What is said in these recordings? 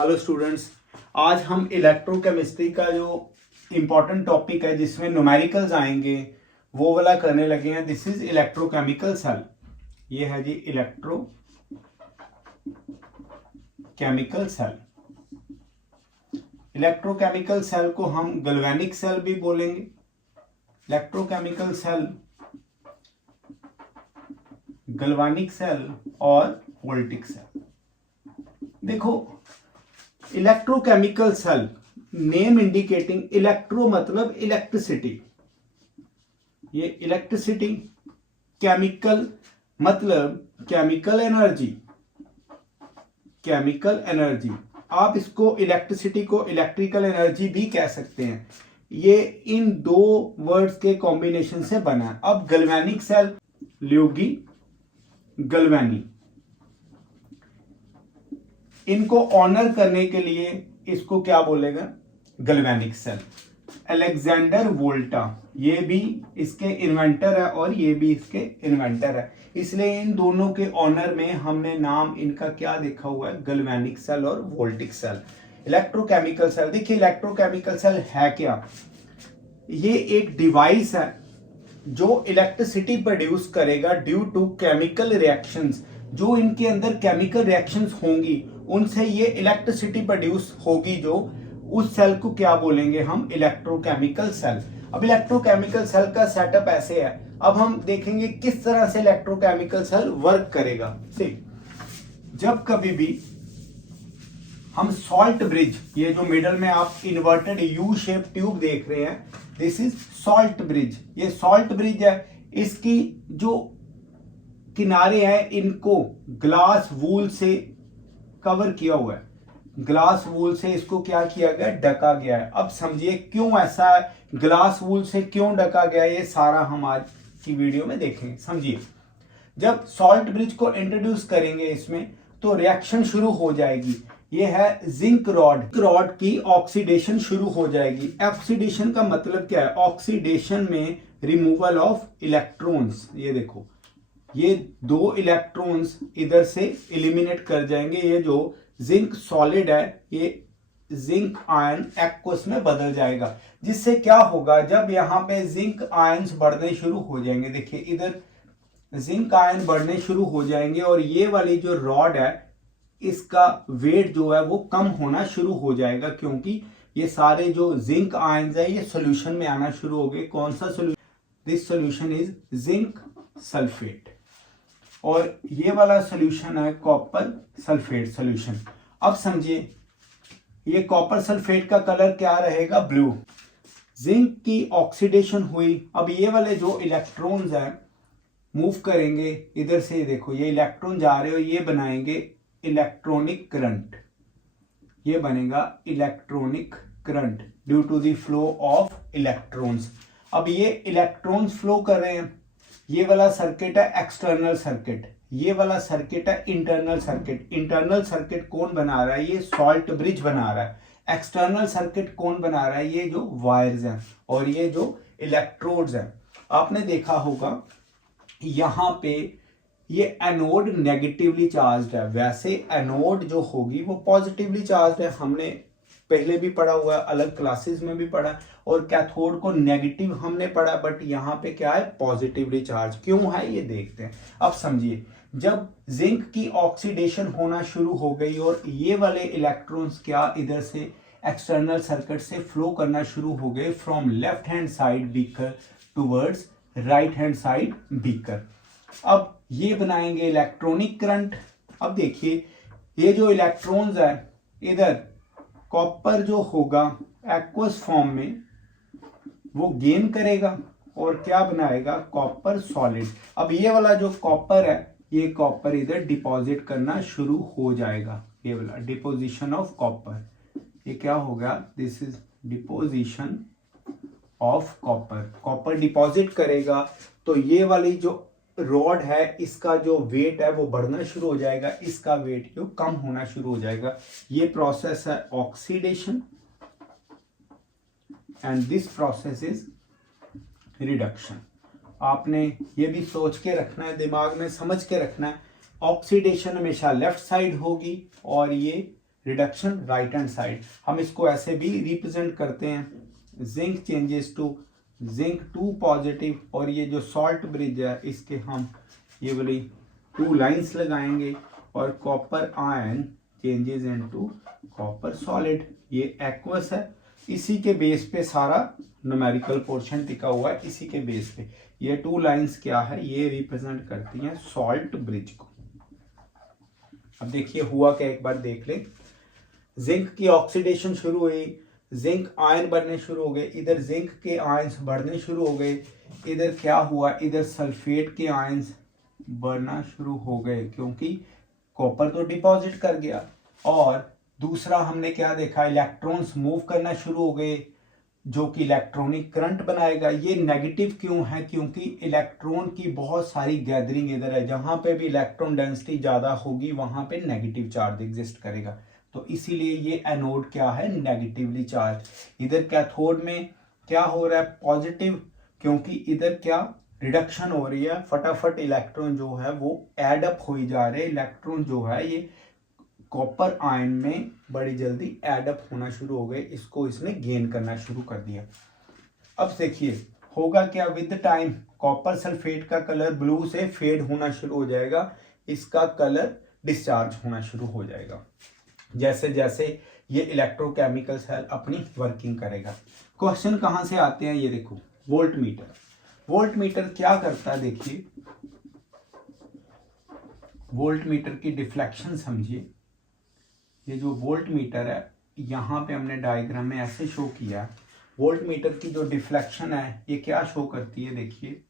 Hello students, आज हम electrochemistry का जो इम्पोर्टेंट टॉपिक है जिसमें न्यूमेरिकल्स आएंगे वो वाला करने लगे हैं। This is electrochemical cell. ये है जी इलेक्ट्रोकेमिकल सेल। इलेक्ट्रोकेमिकल सेल को हम गैल्वेनिक सेल भी बोलेंगे। इलेक्ट्रोकेमिकल सेल, गैल्वेनिक सेल और वोल्टिक सेल। देखो, electrochemical cell name indicating, electro मतलब इलेक्ट्रिसिटी, ये इलेक्ट्रिसिटी, केमिकल मतलब केमिकल एनर्जी, केमिकल एनर्जी। आप इसको इलेक्ट्रिसिटी को इलेक्ट्रिकल एनर्जी भी कह सकते हैं। ये इन दो वर्ड्स के कॉम्बिनेशन से बना है। अब गैल्वेनिक सेल, ल्यूगी, गैल्वेनी, इनको ऑनर करने के लिए इसको क्या बोलेगा? Galvanic cell. अलेक्जेंडर वोल्टा, ये भी इसके इन्वेंटर है और ये भी इसके इन्वेंटर है, इसलिए इन दोनों के ऑनर में हमने नाम इनका क्या देखा हुआ है? गैल्वेनिक सेल और वोल्टिक सेल। इलेक्ट्रोकेमिकल सेल, देखिए इलेक्ट्रोकेमिकल सेल है क्या? ये एक डिवाइस है जो इलेक्ट्रिसिटी प्रोड्यूस करेगा ड्यू टू केमिकल रिएक्शंस। जो इनके अंदर केमिकल रिएक्शंस होंगी उनसे ये इलेक्ट्रिसिटी प्रोड्यूस होगी, जो उस सेल को क्या बोलेंगे हम? Electrochemical cell. अब इलेक्ट्रोकेमिकल सेल का सेटअप ऐसे है। अब हम देखेंगे किस तरह से इलेक्ट्रोकेमिकल सेल वर्क करेगा। जब कभी भी हम सॉल्ट ब्रिज, ये जो मिडल में आप इन्वर्टेड यू शेप ट्यूब देख रहे हैं, दिस इज सॉल्ट ब्रिज। ये सॉल्ट ब्रिज है, इसकी जो किनारे हैं इनको ग्लास वूल से कवर किया हुआ है। ग्लास वूल से इसको क्या किया गया? ढका गया है। अब समझिए क्यों ऐसा है, ग्लास वूल से क्यों ढका गया, ये सारा हम आज की वीडियो में देखेंगे। समझिए, जब सॉल्ट ब्रिज को इंट्रोड्यूस करेंगे इसमें तो रिएक्शन शुरू हो जाएगी। ये है जिंक रॉड, रॉड की ऑक्सीडेशन शुरू हो जाएगी। ऑक्सीडेशन का मतलब क्या है? ऑक्सीडेशन में रिमूवल ऑफ इलेक्ट्रॉन्स। ये देखो, ये दो इलेक्ट्रॉन्स इधर से एलिमिनेट कर जाएंगे। ये जो जिंक सॉलिड है ये जिंक आयन एक्वस में बदल जाएगा, जिससे क्या होगा? जब यहाँ पे जिंक आयन्स बढ़ने शुरू हो जाएंगे, देखिए इधर जिंक आयन बढ़ने शुरू हो जाएंगे और ये वाली जो रॉड है इसका वेट जो है वो कम होना शुरू हो जाएगा, क्योंकि ये सारे जो जिंक आयन्स है ये सोल्यूशन में आना शुरू हो गए। कौन सा solution? This solution is zinc sulphate, और ये वाला सोल्यूशन है कॉपर सल्फेट सोल्यूशन। अब समझिए, ये कॉपर सल्फेट का कलर क्या रहेगा? ब्लू। जिंक की ऑक्सीडेशन हुई। अब ये वाले जो इलेक्ट्रॉन्स हैं मूव करेंगे इधर से, देखो ये इलेक्ट्रॉन जा रहे हो, ये बनाएंगे इलेक्ट्रॉनिक करंट। ये बनेगा electronic current due to the flow of electrons. अब ये इलेक्ट्रॉन्स फ्लो कर रहे हैं। ये वाला सर्किट है एक्सटर्नल सर्किट, ये वाला सर्किट है इंटरनल सर्किट। इंटरनल सर्किट कौन बना रहा है? ये सॉल्ट ब्रिज बना रहा है। एक्सटर्नल सर्किट कौन बना रहा है? ये जो वायर्स हैं और ये जो इलेक्ट्रोड्स हैं। आपने देखा होगा यहां पे ये एनोड नेगेटिवली चार्ज्ड है, वैसे एनोड जो होगी वो पॉजिटिवली चार्ज्ड है। हमने पहले भी पढ़ा हुआ है, अलग क्लासेस में भी पढ़ा, और कैथोड को नेगेटिव हमने पढ़ा, बट यहाँ पे क्या है? Positively charge. क्यों है ये देखते हैं। अब समझिए, जब जिंक की ऑक्सीडेशन होना शुरू हो गई और ये वाले इलेक्ट्रॉन्स क्या इधर से एक्सटर्नल सर्किट से फ्लो करना शुरू हो गए from left hand side beaker towards right hand side beaker. अब ये बनाएंगे इलेक्ट्रॉनिक करंट। अब देखिए, ये जो इलेक्ट्रॉन्स है इधर कॉपर जो होगा एक्वस फॉर्म में वो गेन करेगा और क्या बनाएगा? Copper solid. अब ये वाला जो कॉपर है ये कॉपर इधर डिपॉजिट करना शुरू हो जाएगा। ये वाला डिपोजिशन ऑफ कॉपर, ये क्या होगा? This is deposition of copper. Copper deposit करेगा तो ये वाली जो रॉड है इसका जो वेट है वो बढ़ना शुरू हो जाएगा, इसका वेट जो कम होना शुरू हो जाएगा। ये प्रोसेस है oxidation and this process is reduction. आपने ये भी सोच के रखना है, दिमाग में समझ के रखना है, ऑक्सीडेशन हमेशा लेफ्ट साइड होगी और ये रिडक्शन राइट हैंड साइड। हम इसको ऐसे भी रिप्रेजेंट करते हैं, zinc changes to zinc 2 positive, और ये जो सॉल्ट ब्रिज है इसके हम ये वाली 2 लाइंस लगाएंगे, और copper ion changes into copper solid, ये एक्वस है। इसी के बेस पे सारा न्यूमेरिकल पोर्शन टिका हुआ है, इसी के बेस पे ये 2 लाइंस क्या है, ये रिप्रेजेंट करती हैं सॉल्ट ब्रिज को। अब देखिए हुआ क्या, एक बार देख ले। जिंक की ऑक्सीडेशन शुरू हुई, जिंक आयन बनने शुरू हो गए, इधर जिंक के आयंस बढ़ने शुरू हो गए, इधर क्या हुआ, इधर सल्फेट के आयंस बढ़ना शुरू हो गए क्योंकि कॉपर तो डिपॉजिट कर गया। और दूसरा हमने क्या देखा, इलेक्ट्रॉन्स मूव करना शुरू हो गए जो कि इलेक्ट्रॉनिक करंट बनाएगा। ये नेगेटिव क्यों है, क्योंकि इलेक्ट्रॉन की बहुत सारी गैदरिंग इधर है, जहां पे भी इलेक्ट्रॉन डेंसिटी ज्यादा होगी वहां पे नेगेटिव चार्ज एग्जिस्ट करेगा, तो इसीलिए ये एनोड क्या है, नेगेटिवली चार्ज। इधर कैथोड में क्या हो रहा है, पॉजिटिव, क्योंकि इधर क्या रिडक्शन हो रही है, फटाफट इलेक्ट्रॉन जो है वो एड अप हो जा रहे, इलेक्ट्रॉन जो है ये कॉपर आयन में बड़ी जल्दी एड अप होना शुरू हो गए, इसको इसने गेन करना शुरू कर दिया। अब देखिए होगा क्या, विद टाइम कॉपर सल्फेट का कलर ब्लू से फेड होना शुरू हो जाएगा, इसका कलर डिस्चार्ज होना शुरू हो जाएगा जैसे जैसे ये इलेक्ट्रोकेमिकल सेल अपनी वर्किंग करेगा। क्वेश्चन कहां से आते हैं, ये देखो वोल्ट मीटर। वोल्ट मीटर क्या करता है, देखिए वोल्ट मीटर की डिफ्लेक्शन समझिए। ये जो वोल्ट मीटर है यहाँ पे हमने डायग्राम में ऐसे शो किया, वोल्ट मीटर की जो डिफ्लेक्शन है ये क्या शो करती है, देखिए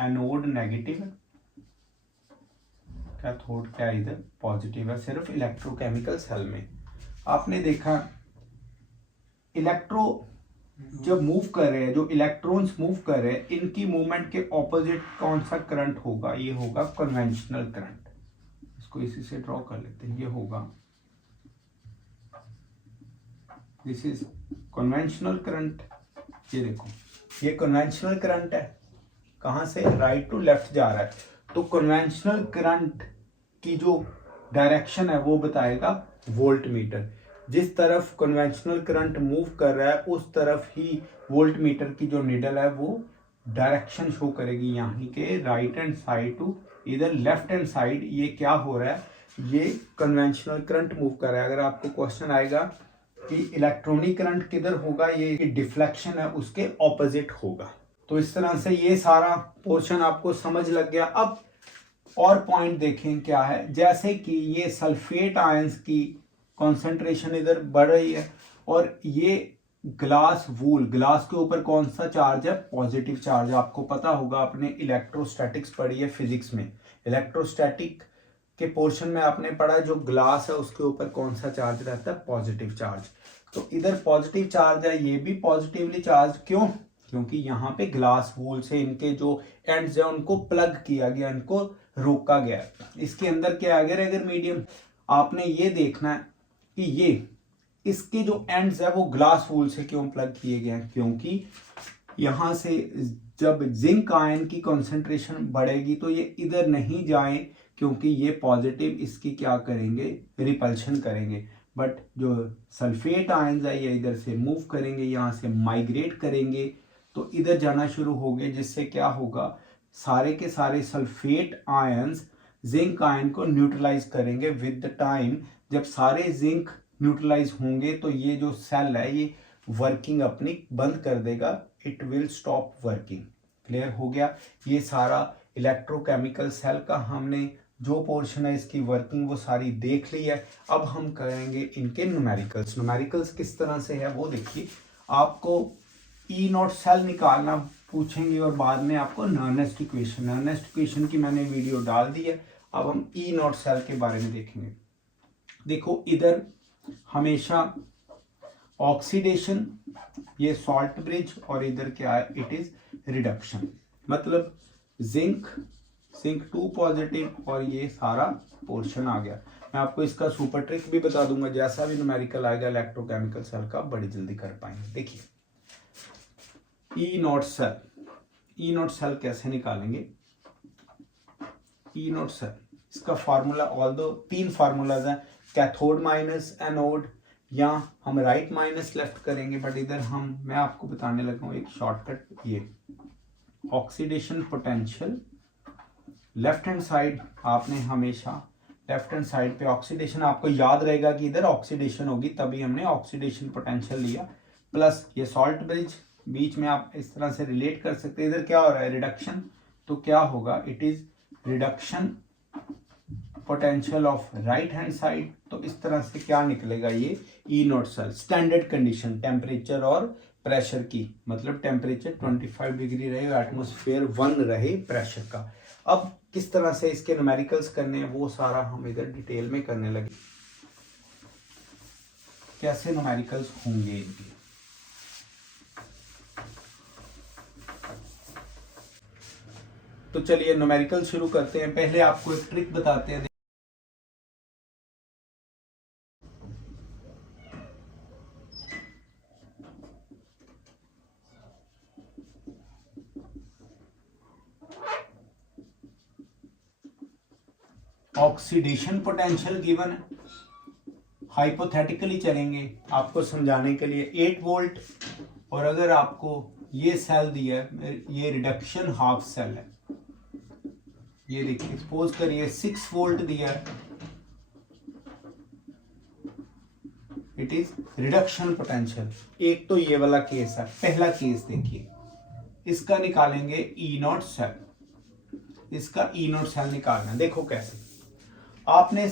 एनोड नेगेटिव है, कैथोड क्या इधर पॉजिटिव है, सिर्फ इलेक्ट्रोकेमिकल सेल में। आपने देखा इलेक्ट्रो जब मूव कर रहे हैं, जो इलेक्ट्रॉन्स मूव कर रहे हैं, इनकी मूवमेंट के ऑपोजिट कौन सा करंट होगा, ये होगा कन्वेंशनल करंट। इसको इसी से ड्रॉ कर लेते हैं, ये होगा, दिस इज कन्वेंशनल करंट। ये देखो ये कन्वेंशनल करंट है, कहां से राइट टू लेफ्ट जा रहा है, तो कन्वेंशनल करंट की जो डायरेक्शन है वो बताएगा वोल्ट मीटर। जिस तरफ कन्वेंशनल करंट मूव कर रहा है उस तरफ ही वोल्ट मीटर की जो नीडल है वो डायरेक्शन शो करेगी, यानी कि राइट हैंड साइड टू इधर लेफ्ट हैंड साइड। ये क्या हो रहा है, ये कन्वेंशनल करंट मूव कर रहा है। अगर आपको क्वेश्चन आएगा कि इलेक्ट्रॉनिक करंट किधर होगा, ये डिफ्लेक्शन है उसके ऑपोजिट होगा। तो इस तरह से ये सारा पोर्शन आपको समझ लग गया। अब और पॉइंट देखें क्या है, जैसे कि ये सल्फेट आयंस की कॉन्सेंट्रेशन इधर बढ़ रही है, और ये ग्लास वूल, ग्लास के ऊपर कौन सा चार्ज है, पॉजिटिव चार्ज। आपको पता होगा, आपने इलेक्ट्रोस्टैटिक्स पढ़ी है फिजिक्स में, इलेक्ट्रोस्टैटिक के पोर्शन में आपने पढ़ा जो ग्लास है उसके ऊपर कौन सा चार्ज रहता है, पॉजिटिव चार्ज। तो इधर पॉजिटिव चार्ज है, ये भी पॉजिटिवली चार्ज, क्यों, क्योंकि यहाँ पे ग्लास वूल से इनके जो एंड्स है उनको प्लग किया गया, इनको रोका गया। इसके अंदर क्या आ गया, अगर मीडियम, आपने ये देखना है कि ये इसके जो एंड्स है वो ग्लास वूल से क्यों प्लग किए गए हैं, क्योंकि यहां से जब जिंक आयन की कंसंट्रेशन बढ़ेगी तो ये इधर नहीं जाए, क्योंकि ये पॉजिटिव इसकी क्या करेंगे, रिपल्शन करेंगे। बट जो सल्फेट आयंस है ये इधर से मूव करेंगे, यहाँ से माइग्रेट करेंगे, तो इधर जाना शुरू हो गए, जिससे क्या होगा, सारे के सारे सल्फेट आयंस जिंक आयन को न्यूट्रलाइज करेंगे। विद द टाइम जब सारे जिंक न्यूट्रलाइज होंगे तो ये जो सेल है ये वर्किंग अपनी बंद कर देगा, it will stop working. Clear हो गया, ये सारा इलेक्ट्रोकेमिकल सेल का हमने जो पोर्शन है इसकी वर्किंग वो सारी देख ली है। अब हम करेंगे इनके न्यूमेरिकल्स। न्यूमेरिकल्स किस तरह से है वो देखिए, आपको ई नॉट सेल निकालना पूछेंगे और बाद में आपको नर्नेस्ट इक्वेशन की मैंने वीडियो डाल दी है। अब हम ई नॉट सेल के बारे में देखेंगे। देखो इधर हमेशा ऑक्सीडेशन, ये सॉल्ट ब्रिज, और इधर क्या है, इट इज रिडक्शन। मतलब जिंक 2 पॉजिटिव और ये सारा पोर्शन आ गया। मैं आपको इसका सुपर ट्रिक भी बता दूंगा, जैसा भी न्यूमेरिकल आएगा इलेक्ट्रोकेमिकल सेल का बड़ी जल्दी कर पाएंगे। देखिए ई नॉट सेल कैसे निकालेंगे, ई नॉट सेल इसका फार्मूला, ऑल्दो 3 फार्मूलाज हैं, कैथोड माइनस एनोड, या हम राइट माइनस लेफ्ट करेंगे, बट इधर मैं आपको बताने लगा हूँ एक शॉर्टकट, ये oxidation potential left hand side, आपने हमेशा लेफ्ट हैंड साइड पे ऑक्सीडेशन, आपको याद रहेगा कि इधर ऑक्सीडेशन होगी, तभी हमने ऑक्सीडेशन पोटेंशियल लिया, प्लस ये सॉल्ट ब्रिज, बीच में आप इस तरह से रिलेट कर सकते हैं, इधर क्या हो रहा है रिडक्शन, तो क्या होगा, it is reduction potential of right hand side, तो इस तरह से क्या निकलेगा, ये E naught cell, standard condition temperature और प्रेशर की, मतलब टेम्परेचर 25 डिग्री रहे, एटमोस्फेयर 1 रहे प्रेशर का। अब किस तरह से इसके न्यूमेरिकल्स करने हैं वो सारा हम इधर डिटेल में करने लगे, कैसे न्यूमेरिकल्स होंगे इनके। तो चलिए न्यूमेरिकल शुरू करते हैं। पहले आपको एक ट्रिक बताते हैं। ऑक्सीडेशन पोटेंशियल गिवन है, हाइपोथेटिकली चलेंगे आपको समझाने के लिए 8 वोल्ट, और अगर आपको ये सेल दिया है, ये रिडक्शन हाफ सेल है, ये देखिए सपोज करिए 6 वोल्ट दिया है, इट इज रिडक्शन पोटेंशियल। एक तो ये वाला केस है, पहला केस देखिए, इसका निकालेंगे ई नॉट सेल, इसका ई नॉट सेल निकालना है। देखो कैसे, आपने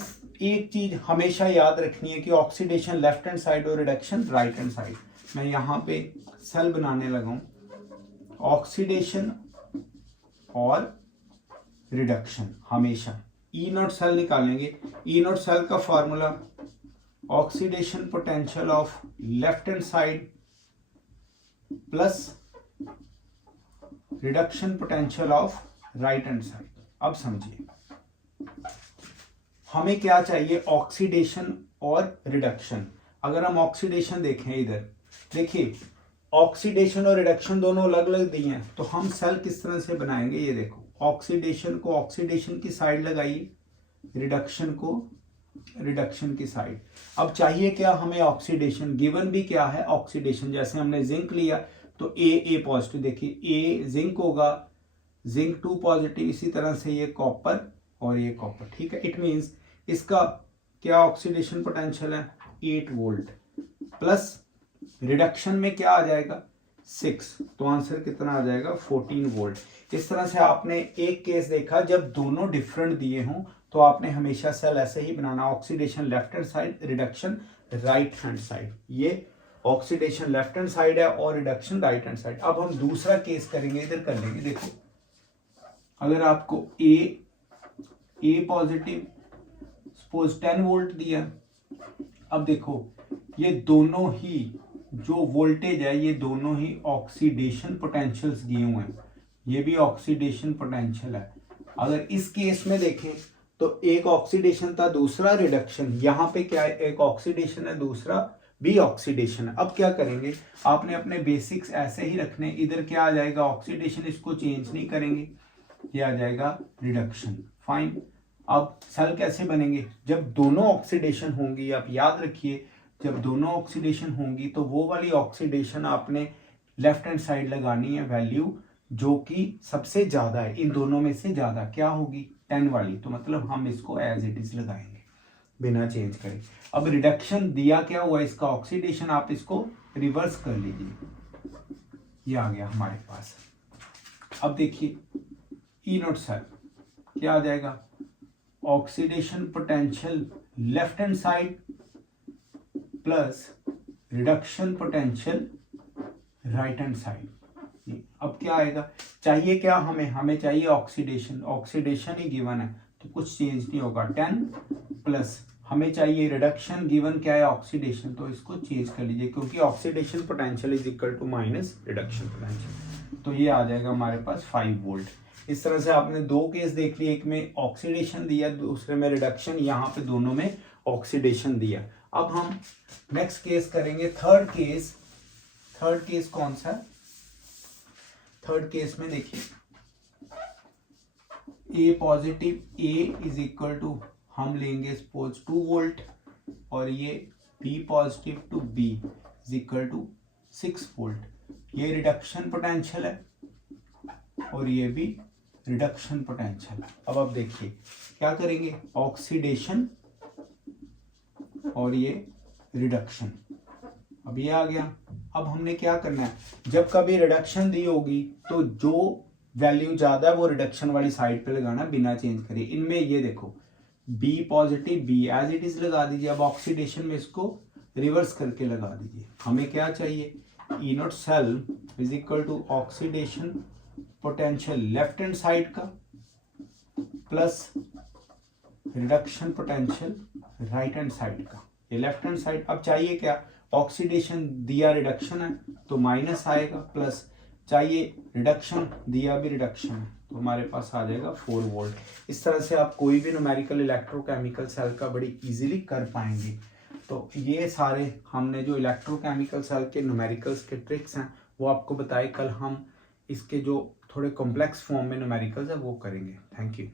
एक चीज हमेशा याद रखनी है कि ऑक्सीडेशन लेफ्ट हैंड साइड और रिडक्शन राइट हैंड साइड। मैं यहां पे सेल बनाने लगा हूं, ऑक्सीडेशन और रिडक्शन, हमेशा ई नॉट सेल निकालेंगे। ई नॉट सेल का formula oxidation potential of left hand side plus reduction potential of right hand side. अब समझिए हमें क्या चाहिए, ऑक्सीडेशन और रिडक्शन। अगर हम ऑक्सीडेशन देखें, इधर देखिए ऑक्सीडेशन और रिडक्शन दोनों अलग अलग दिए हैं, तो हम सेल किस तरह से बनाएंगे, ये देखो ऑक्सीडेशन को ऑक्सीडेशन की साइड लगाइए, रिडक्शन को रिडक्शन की साइड। अब चाहिए क्या हमें, ऑक्सीडेशन, गिवन भी क्या है ऑक्सीडेशन, जैसे हमने जिंक लिया तो ए पॉजिटिव, देखिए ए जिंक होगा, जिंक 2 पॉजिटिव, इसी तरह से ये कॉपर और ये कॉपर, ठीक है। इट मींस इसका क्या ऑक्सीडेशन पोटेंशियल है 8 वोल्ट, प्लस रिडक्शन में क्या आ जाएगा 6, तो आंसर कितना आ जाएगा 14 वोल्ट। इस तरह से आपने एक केस देखा, जब दोनों डिफरेंट दिए हों तो आपने हमेशा सेल ऐसे ही बनाना, oxidation left hand side, reduction right hand side. ये ऑक्सीडेशन लेफ्ट हैंड साइड है और रिडक्शन राइट हैंड साइड। अब हम दूसरा केस करेंगे, इधर कर लेंगे। देखो अगर आपको ए पॉजिटिव सपोज 10 वोल्ट दिया, अब देखो ये दोनों ही जो वोल्टेज है, ये दोनों ही ऑक्सीडेशन पोटेंशियल्स दिए हुए हैं, ये भी ऑक्सीडेशन पोटेंशियल है। अगर इस केस में देखें तो एक ऑक्सीडेशन था, दूसरा रिडक्शन, यहां पे क्या है, एक ऑक्सीडेशन है, दूसरा भी ऑक्सीडेशन है। अब क्या करेंगे, आपने अपने बेसिक्स ऐसे ही रखने, इधर क्या आ जाएगा ऑक्सीडेशन, इसको चेंज नहीं करेंगे, ये आ जाएगा रिडक्शन, फाइन। अब सेल कैसे बनेंगे, जब दोनों ऑक्सीडेशन होंगी, आप याद रखिए जब दोनों ऑक्सीडेशन होंगी तो वो वाली ऑक्सीडेशन आपने लेफ्ट हैंड साइड लगानी है, वैल्यू जो कि सबसे ज्यादा है, इन दोनों में से ज्यादा क्या होगी 10 वाली, तो मतलब हम इसको एज इट इज लगाएंगे बिना चेंज करे। अब रिडक्शन दिया क्या हुआ, इसका ऑक्सीडेशन, आप इसको रिवर्स कर लीजिए, ये आ गया हमारे पास। अब देखिए ई नॉट सेल क्या आ जाएगा, oxidation potential left hand side plus reduction potential right hand side. अब क्या आएगा, चाहिए क्या हमें चाहिए ऑक्सीडेशन, ऑक्सीडेशन ही गिवन है तो कुछ चेंज नहीं होगा, 10 प्लस हमें चाहिए रिडक्शन, गिवन क्या है ऑक्सीडेशन, तो इसको चेंज कर लीजिए क्योंकि oxidation potential is equal to minus reduction potential, तो ये आ जाएगा हमारे पास 5 वोल्ट। इस तरह से आपने दो केस देख लिए, एक में ऑक्सीडेशन दिया, दूसरे में रिडक्शन, यहाँ पे दोनों में ऑक्सीडेशन दिया। अब हम नेक्स्ट केस करेंगे, थर्ड केस कौन सा है, थर्ड केस में देखिए A positive, A is equal to हम लेंगे सपोज 2 वोल्ट, और ये B positive to B is equal to 6 volt. ये रिडक्शन पोटेंशियल है और ये भी रिडक्शन पोटेंशियल। अब आप देखिए क्या करेंगे, ऑक्सीडेशन और ये रिडक्शन। अब ये आ गया। अब हमने क्या करना है, जब कभी रिडक्शन दी होगी तो जो वैल्यू ज्यादा है वो रिडक्शन वाली साइड पे लगाना बिना चेंज करे। इनमें ये देखो B positive B as it is लगा दीजिए। अब ऑक्सीडेशन में इसको रिवर्स करके लगा दीजिए। हमें क्या चाहिए, E naught cell is equal to oxidation potential left hand side का plus reduction potential right hand side का। ये लेफ्ट हैंड साइड। अब चाहिए क्या, ऑक्सीडेशन दिया रिडक्शन है तो माइनस आएगा, प्लस चाहिए रिडक्शन दिया भी रिडक्शन है तो हमारे पास आ जाएगा 4 वोल्ट। इस तरह से आप कोई भी न्यूमेरिकल इलेक्ट्रोकेमिकल सेल का बड़ी इजीली कर पाएंगे। तो ये सारे हमने जो इलेक्ट्रोकेमिकल सेल के न्यूमेरिकल्स के ट्रिक्स हैं वो आपको बताए। कल हम इसके जो थोड़े कॉम्प्लेक्स फॉर्म में न्यूमेरिकल्स है वो करेंगे। Thank you.